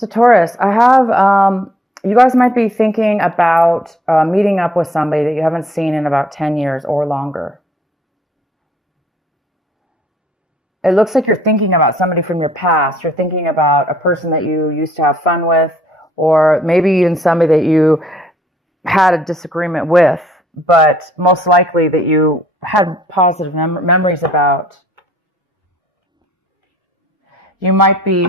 So Taurus, I have, you guys might be thinking about meeting up with somebody that you haven't seen in about 10 years or longer. It looks like you're thinking about somebody from your past. You're thinking about a person that you used to have fun with, or maybe even somebody that you had a disagreement with, but most likely that you had positive memories about. You might be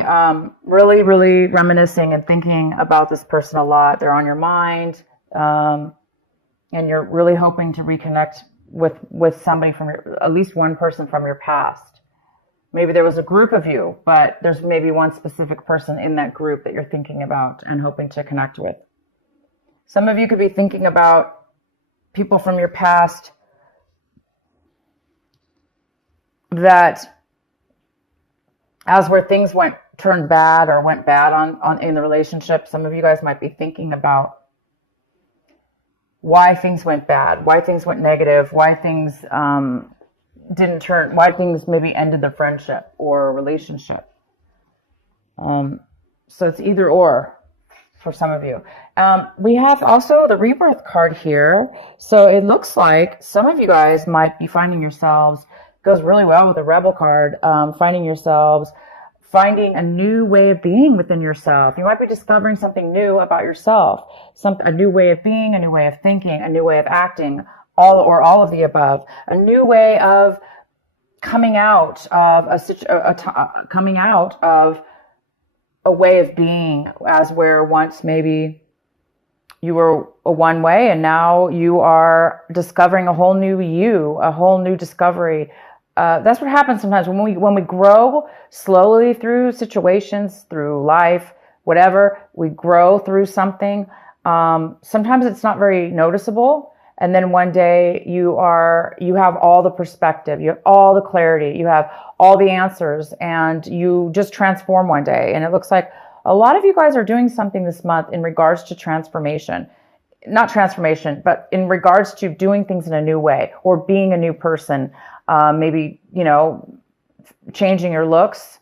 really, really reminiscing and thinking about this person a lot. They're on your mind, and you're really hoping to reconnect with somebody from at least one person from your past. Maybe there was a group of you, but there's maybe one specific person in that group that you're thinking about and hoping to connect with. Some of you could be thinking about people from your past that, as where things turned bad or went bad on in the relationship, some of you guys might be thinking about why things went bad, why things went negative, why things why things maybe ended the friendship or relationship. So it's either or for some of you. We have also the rebirth card here. So it looks like some of you guys might be finding yourselves, goes really well with the rebel card, finding a new way of being within yourself. You might be discovering something new about yourself, a new way of being, a new way of thinking, a new way of acting, all of the above, a new way of coming out of a way of being, as where once maybe you were a one way and now you are discovering a whole new you, a whole new discovery. That's what happens sometimes when we grow slowly through situations, through life, whatever. We grow through something. Sometimes it's not very noticeable. And then one day you have all the perspective, you have all the clarity, you have all the answers, and you just transform one day. And it looks like a lot of you guys are doing something this month in regards to transformation. Not transformation, but in regards to doing things in a new way or being a new person. Maybe, changing your looks,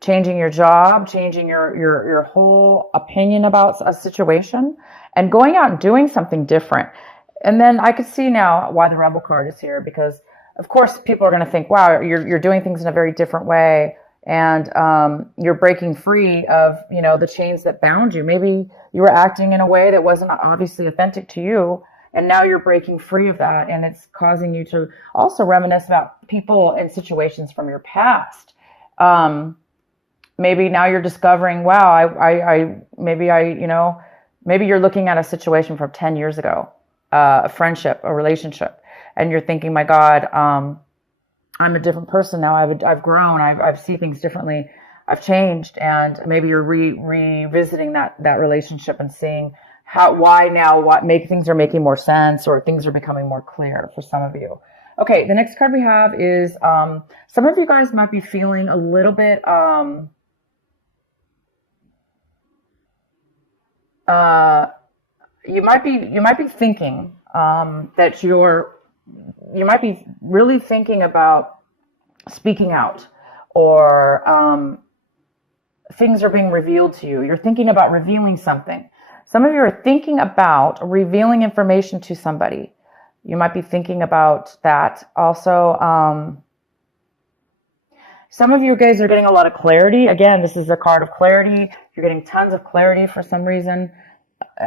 changing your job, changing your whole opinion about a situation, and going out and doing something different. And then I could see now why the Rebel card is here, because of course people are going to think, wow, you're doing things in a very different way, and you're breaking free of the chains that bound you. Maybe you were acting in a way that wasn't obviously authentic to you, and now you're breaking free of that, and it's causing you to also reminisce about people and situations from your past. Maybe now you're discovering, wow, maybe you're looking at a situation from 10 years ago, a friendship, a relationship, and you're thinking, my God, I'm a different person now. I've grown. I've seen things differently. I've changed, and maybe you're revisiting that relationship and seeing things are making more sense, or things are becoming more clear for some of you. Okay, the next card we have is some of you guys might be feeling a little bit you might be thinking that you might be really thinking about speaking out, or things are being revealed to you. You're thinking about revealing something. Some of you are thinking about revealing information to somebody. You might be thinking about that. Also, some of you guys are getting a lot of clarity. Again, this is a card of clarity. You're getting tons of clarity for some reason,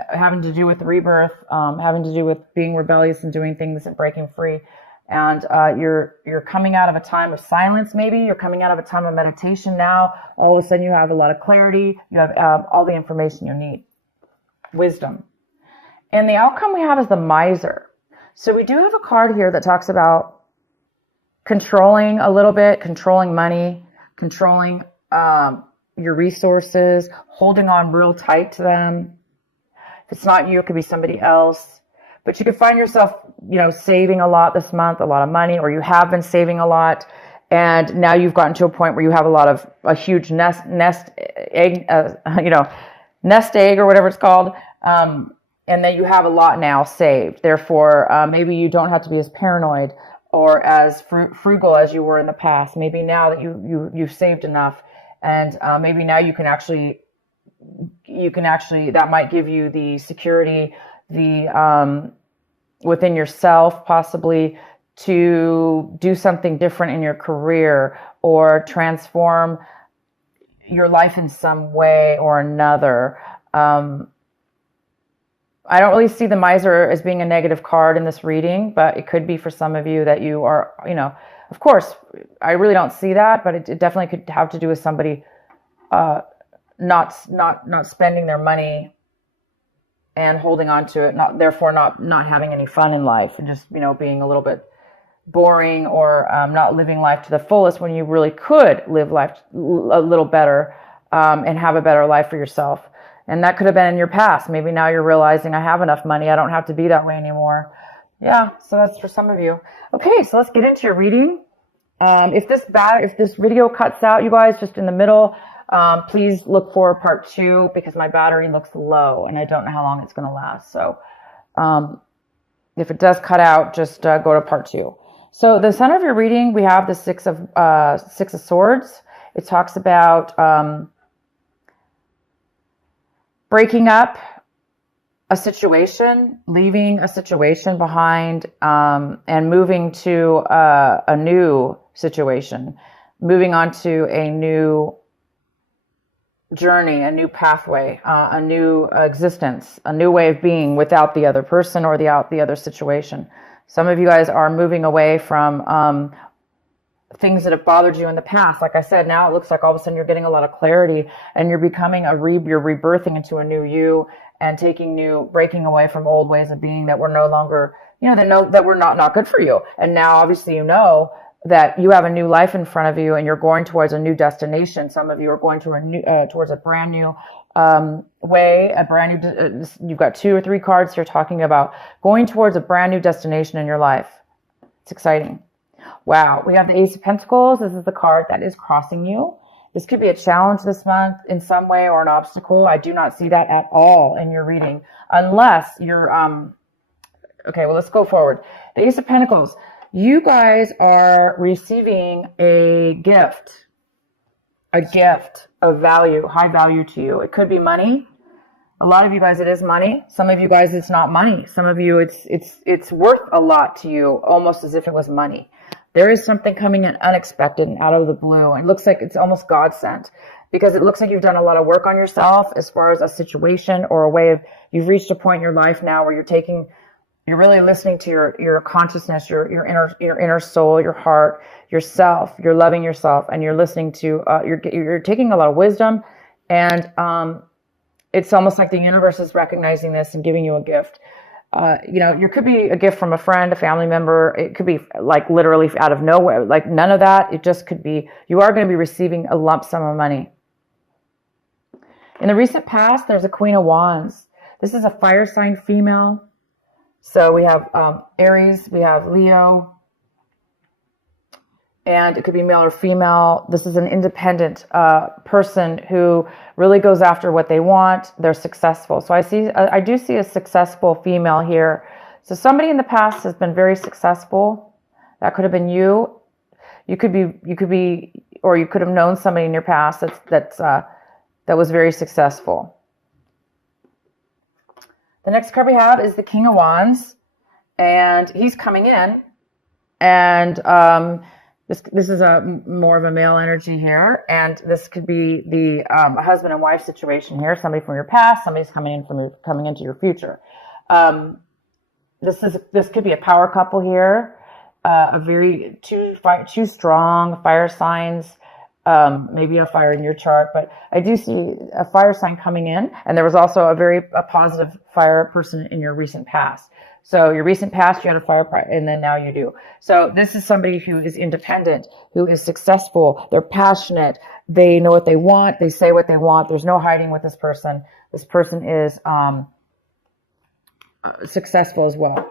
having to do with rebirth, having to do with being rebellious and doing things and breaking free. And you're coming out of a time of silence. Maybe you're coming out of a time of meditation now. All of a sudden you have a lot of clarity. You have all the information you need. Wisdom. And the outcome we have is the miser. So we do have a card here that talks about controlling a little bit, controlling money, controlling your resources, holding on real tight to them. If it's not you, it could be somebody else. But you could find yourself, saving a lot this month, a lot of money, or you have been saving a lot, and now you've gotten to a point where you have a huge nest egg, nest egg or whatever it's called, and then you have a lot now saved. Therefore, maybe you don't have to be as paranoid or as frugal as you were in the past. Maybe now that you've saved enough, and maybe now you can actually you can actually, that might give you the security, the within yourself, possibly, to do something different in your career or transform your life in some way or another. I don't really see the miser as being a negative card in this reading, but it could be for some of you that you are, of course, I really don't see that, but it definitely could have to do with somebody not spending their money and holding on to it, therefore not having any fun in life, and just, being a little bit boring, or not living life to the fullest, when you really could live life a little better, and have a better life for yourself. And that could have been in your past. Maybe now you're realizing, I have enough money, I don't have to be that way anymore. Yeah, so that's for some of you. Okay, so let's get into your reading. If this video cuts out, you guys, just in the middle, please look for part 2, because my battery looks low and I don't know how long it's going to last. So if it does cut out, just go to part 2. So the center of your reading, we have the Six of Swords. It talks about breaking up a situation, leaving a situation behind, and moving to a new situation, moving on to a new journey, a new pathway, a new existence, a new way of being without the other person or the other situation. Some of you guys are moving away from things that have bothered you in the past. Like I said, now it looks like all of a sudden you're getting a lot of clarity, and you're becoming you're rebirthing into a new you, and breaking away from old ways of being that were no longer, that were not good for you. And now obviously that you have a new life in front of you, and you're going towards a new destination. Some of you are going towards a brand new way, you've got 2 or 3 cards here talking about going towards a brand new destination in your life. It's exciting. Wow, we have the Ace of Pentacles. This is the card that is crossing you. This could be a challenge this month in some way, or an obstacle. I do not see that at all in your reading, unless you're, okay, well, let's go forward. The Ace of Pentacles. You guys are receiving a gift of value, high value to you. It could be money. A lot of you guys, it is money. Some of you guys, it's not money. Some of you, it's worth a lot to you, almost as if it was money. There is something coming in unexpected and out of the blue. It looks like it's almost God sent, because it looks like you've done a lot of work on yourself as far as a situation or a way of, you've reached a point in your life now where you're really listening to your consciousness, your inner soul, your heart, yourself. You're loving yourself, and you're listening to, you're taking a lot of wisdom, and it's almost like the universe is recognizing this and giving you a gift. You could be a gift from a friend, a family member. It could be like literally out of nowhere, like none of that. It just could be, you are going to be receiving a lump sum of money. In the recent past, there's a Queen of Wands. This is a fire sign female. So we have Aries, we have Leo, and it could be male or female. This is an independent person who really goes after what they want. They're successful. So I do see a successful female here. So somebody in the past has been very successful. That could have been you. You could be, or you could have known somebody in your past that was very successful. The next card we have is the King of Wands, and he's coming in, and this is more of a male energy here, and this could be the husband and wife situation here. Somebody from your past, somebody's coming into your future. This could be a power couple here, two strong fire signs. Maybe a fire in your chart, but I do see a fire sign coming in, and there was also a positive fire person in your recent past. So your recent past, you had a fire, and then now you do. So this is somebody who is independent, who is successful. They're passionate. They know what they want. They say what they want. There's no hiding with this person. This person is successful as well.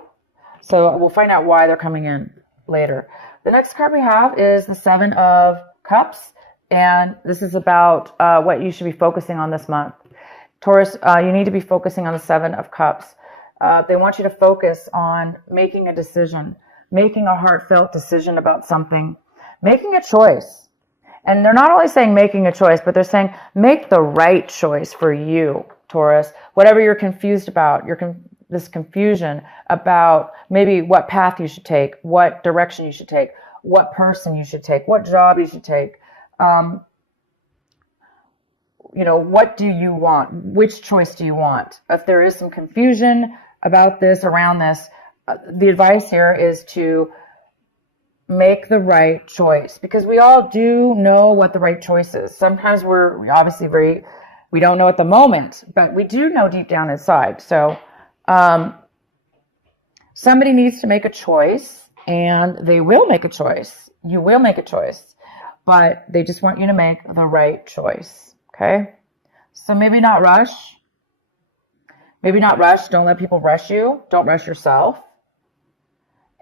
So we'll find out why they're coming in later. The next card we have is the Seven of Cups. And this is about what you should be focusing on this month. Taurus, you need to be focusing on the Seven of Cups. They want you to focus on making a decision, making a heartfelt decision about something, making a choice. And they're not only saying making a choice, but they're saying make the right choice for you. Taurus, whatever you're confused about, this confusion about maybe what path you should take, what direction you should take, what person you should take, what job you should take. What do you want? Which choice do you want? If there is some confusion about this, around this, the advice here is to make the right choice, because we all do know what the right choice is. Sometimes we're obviously we don't know at the moment, but we do know deep down inside. So somebody needs to make a choice, and they will make a choice. You will make a choice, but they just want you to make the right choice. Okay? So maybe not rush. Maybe not rush. Don't let people rush you. Don't rush yourself.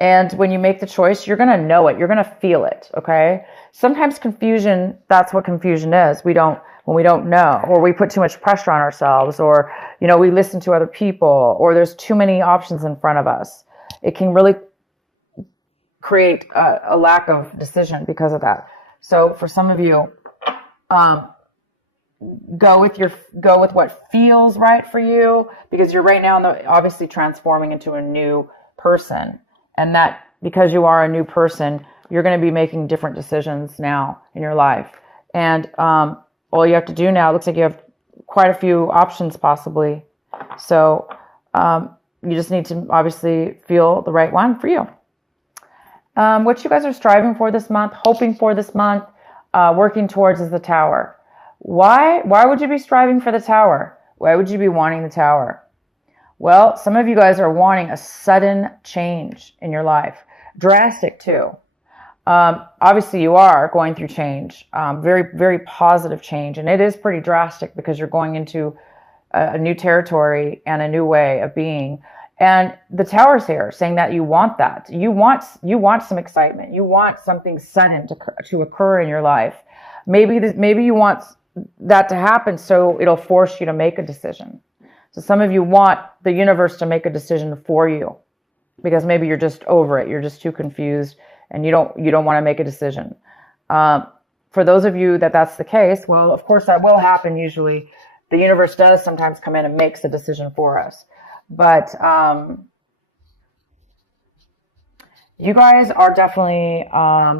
And when you make the choice, you're going to know it. You're going to feel it. Okay? Sometimes confusion, that's what confusion is. When we don't know, or we put too much pressure on ourselves, or, we listen to other people, or there's too many options in front of us. It can really create a lack of decision because of that. So for some of you, go with what feels right for you, because you're right now obviously transforming into a new person. And that, because you are a new person, you're going to be making different decisions now in your life. And all you have to do now, it looks like you have quite a few options possibly. So you just need to obviously feel the right one for you. What you guys are striving for this month, hoping for this month, working towards is the Tower. Why would you be striving for the Tower? Why would you be wanting the Tower? Well, some of you guys are wanting a sudden change in your life. Drastic too. Obviously you are going through change, very, very positive change. And it is pretty drastic because you're going into a new territory and a new way of being. And the Tower's here saying that you want that. You want some excitement. You want something sudden to occur in your life. Maybe you want that to happen so it'll force you to make a decision. So some of you want the universe to make a decision for you because maybe you're just over it. You're just too confused and you don't want to make a decision. For those of you that's the case, well, of course that will happen usually. The universe does sometimes come in and makes a decision for us. But you guys are definitely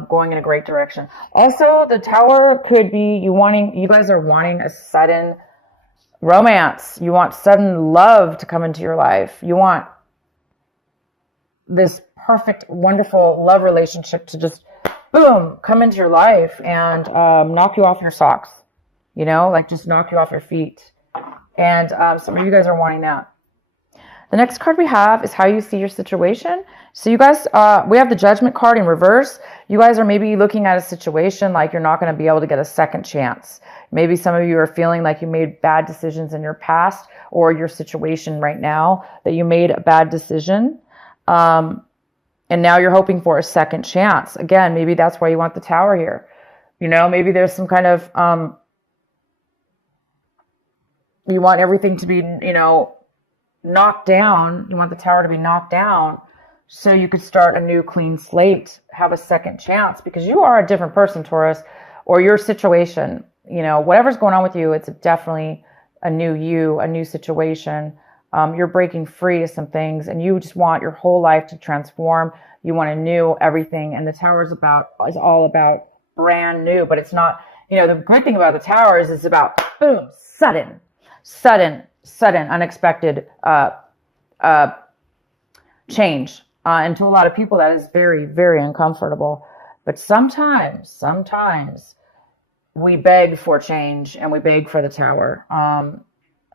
going in a great direction. Also, the Tower could be you guys are wanting a sudden romance. You want sudden love to come into your life. You want this perfect, wonderful love relationship to just, boom, come into your life and knock you off your socks. Just knock you off your feet. And some of you guys are wanting that. The next card we have is how you see your situation. So you guys, we have the Judgment card in reverse. You guys are maybe looking at a situation like you're not going to be able to get a second chance. Maybe some of you are feeling like you made bad decisions in your past or your situation right now, that you made a bad decision. And now you're hoping for a second chance. Again, maybe that's why you want the Tower here. Maybe there's some kind of, you want everything to be, knocked down. You want the Tower to be knocked down so you could start a new clean slate, have a second chance, because you are a different person, Taurus, or your situation, whatever's going on with you, it's definitely a new you, a new situation. You're breaking free of some things and you just want your whole life to transform. You want to new everything. And the Tower is all about brand new, but it's not, the good thing about the Tower is it's about boom, sudden, unexpected change. And to a lot of people, that is very, very uncomfortable. But sometimes we beg for change and we beg for the Tower.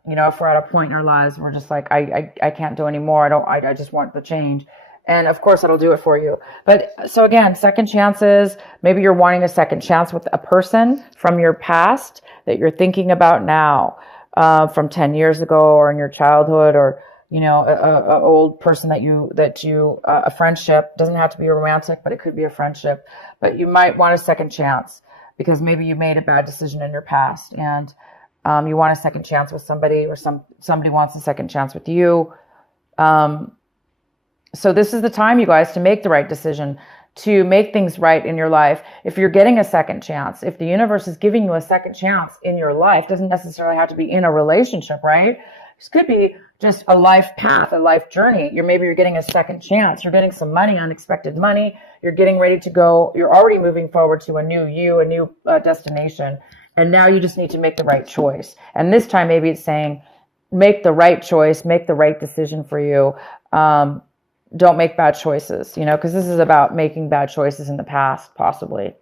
If we're at a point in our lives, we're just like, I can't do anymore. I just want the change. And of course, it'll do it for you. But so again, second chances, maybe you're wanting a second chance with a person from your past that you're thinking about now, from 10 years ago or in your childhood, or, a old person a friendship. Doesn't have to be a romantic, but it could be a friendship. But you might want a second chance because maybe you made a bad decision in your past and you want a second chance with somebody, or somebody wants a second chance with you. So this is the time, you guys, to make the right decision. to make things right in your life. If you're getting a second chance, if the universe is giving you a second chance in your life, doesn't necessarily have to be in a relationship, right? This could be just a life path, a life journey. Maybe you're getting a second chance. You're getting some money, unexpected money. You're getting ready to go. You're already moving forward to a new you, a new destination. And now you just need to make the right choice. And this time, maybe it's saying, make the right choice, make the right decision for you. Don't make bad choices, because this is about making bad choices in the past, possibly.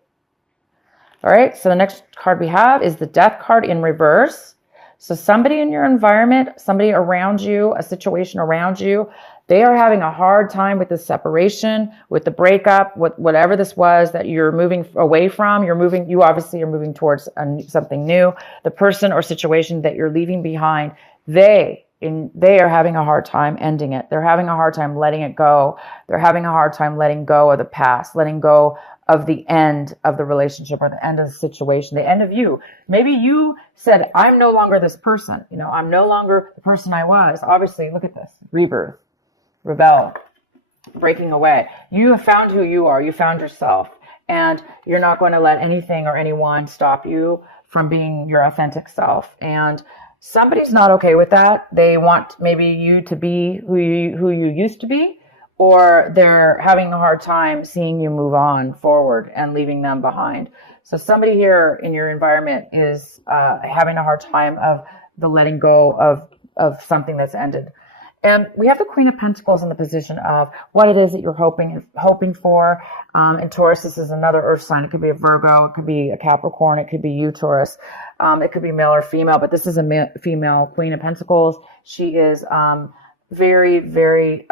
All right, so the next card we have is the Death card in reverse. So somebody in your environment, somebody around you, a situation around you, they are having a hard time with the separation, with the breakup, with whatever this was that you're moving away from. You obviously are moving towards something new. The person or situation that you're leaving behind, they are having a hard time ending it. They're having a hard time letting it go. They're having a hard time letting go of the past, letting go of the end of the relationship or the end of the situation, the end of you. Maybe you said, I'm no longer this person. I'm no longer the person I was. Obviously, look at this. Rebirth, rebel, breaking away. You have found who you are. You found yourself. And you're not going to let anything or anyone stop you from being your authentic self. And somebody's not okay with that. They want maybe you to be who you used to be, or they're having a hard time seeing you move on forward and leaving them behind. So somebody here in your environment is having a hard time of the letting go of something that's ended. And we have the Queen of Pentacles in the position of what it is that you're hoping for. And Taurus, this is another earth sign. It could be a Virgo. It could be a Capricorn. It could be you, Taurus. It could be male or female, but this is a female Queen of Pentacles. She is very, very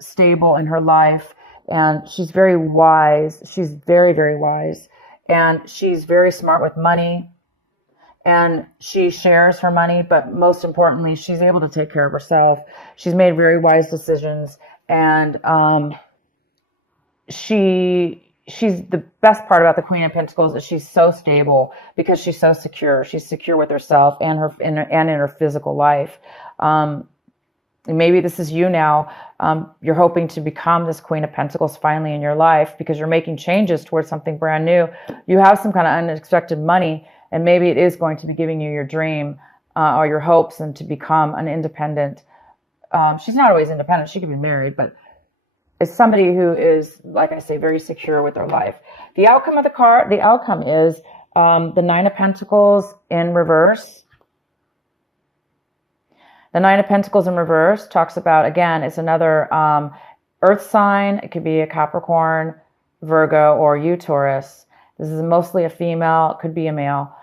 stable in her life, and she's very wise. She's very, very wise, and she's very smart with money. And she shares her money, but most importantly, she's able to take care of herself. She's made very wise decisions, and she's the best part about the Queen of Pentacles is she's so stable because she's so secure. She's secure with herself and in her physical life. Maybe this is you now. You're hoping to become this Queen of Pentacles finally in your life because you're making changes towards something brand new. You have some kind of unexpected money, and maybe it is going to be giving you your dream or your hopes and to become an independent. She's not always independent. She could be married, but it's somebody who is, like I say, very secure with their life. The outcome of the outcome is the Nine of Pentacles in reverse. The Nine of Pentacles in reverse talks about, again, it's another earth sign. It could be a Capricorn, Virgo, or you, Taurus. This is mostly a female. It could be a male.